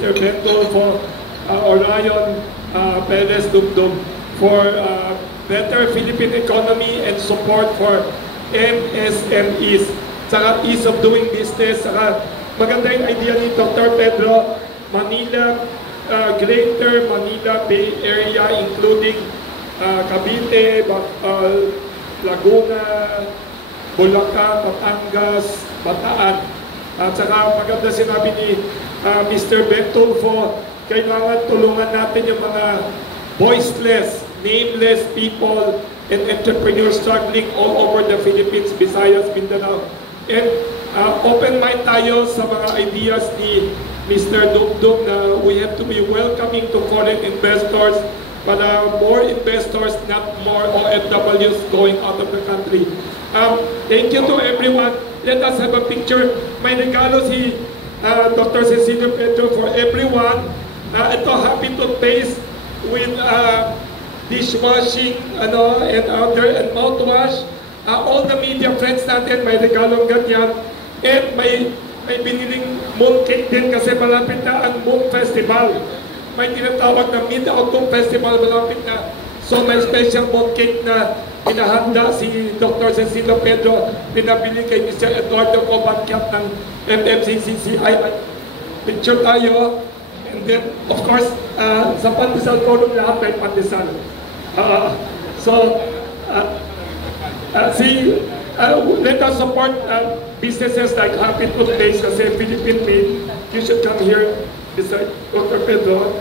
Mr. Bento for Orion Perez Dumdum for better Philippine economy and support for MSMEs, saka ease of doing business, saka maganda yung idea ni Dr. Pedro, Manila, Greater Manila Bay Area, including Cavite, Laguna, Bulacan, Batangas, Bataan. At saka maganda sinabi ni Mr. Bentulfo, kailangan tulungan natin yung mga voiceless, nameless people and entrepreneurs struggling all over the Philippines, Visayas, Mindanao. And open mind tayo sa mga ideas ni Mr. Dumdum na we have to be welcoming to foreign investors, but more investors, not more OFWs going out of the country. Thank you to everyone. Let us have a picture. May regalo si Dr. Cecilio Pedro for everyone. Ito, happy toothpaste with dishwashing and mouthwash. All the media friends natin may regalong ganyan. And may biniling mooncake din kasi malapit na ang Moon Festival. May tinatawag na Mid-Autumn Festival malapit na. So may special mooncake na pinahanda si Dr. Cecilio Pedro, pinabili kay Mr. Eduardo Cobanquiat ng MMCCCI. Picture tayo. And then, of course, sa Pandesal Forum lahat may pandesal. Let us support businesses like Happy Toothpaste kasi Philippine made. You should come here beside Dr. Pedro.